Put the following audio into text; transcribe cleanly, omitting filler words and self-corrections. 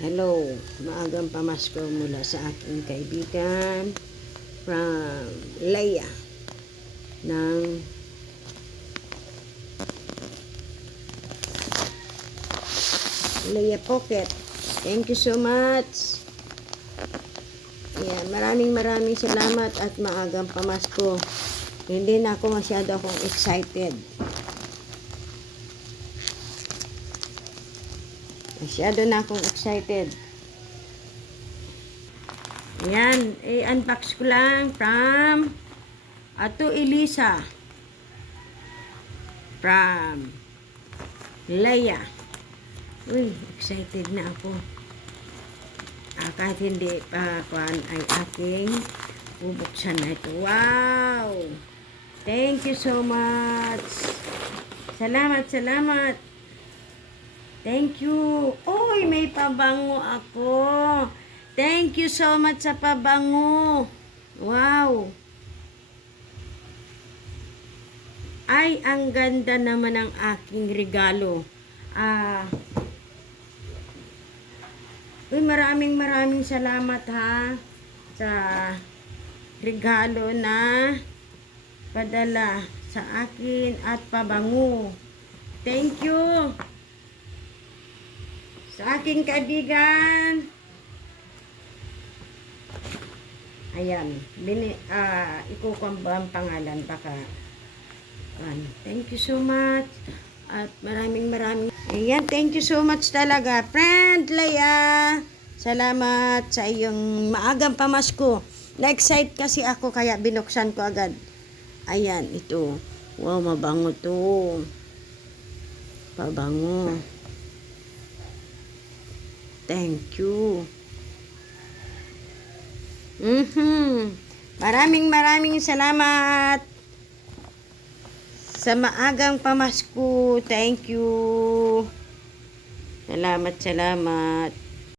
Hello, maagang pamasko mula sa aking kaibigan from Leia ng Leia Pocket. Thank you so much. Ayan, maraming salamat at maagang pamasko. Hindi na ako masyado excited. Masyado na akong excited. Ayan, i-unbox ko lang from Ato Elisa from Leia. Uy, excited na ako. Kahit hindi pa kuan ay aking bubuksan na ito. Wow! Thank you so much. Salamat. Thank you. Uy, may pabango ako. Thank you so much sa pabango. Wow. Ay, ang ganda naman ng aking regalo. Uy, maraming salamat ha sa regalo na padala sa akin at pabango. Thank you. Sa aking kaibigan. Ayan, ikukuha ang pangalan baka. Thank you so much. At maraming. Ayan, thank you so much talaga. Friend Leia, salamat sa iyong maagang pamasko. Na-excite kasi ako kaya binuksan ko agad. Ayan, ito. Wow, mabango to. Pabango. Thank you. Maraming salamat sa maagang pamasko. Thank you. Salamat.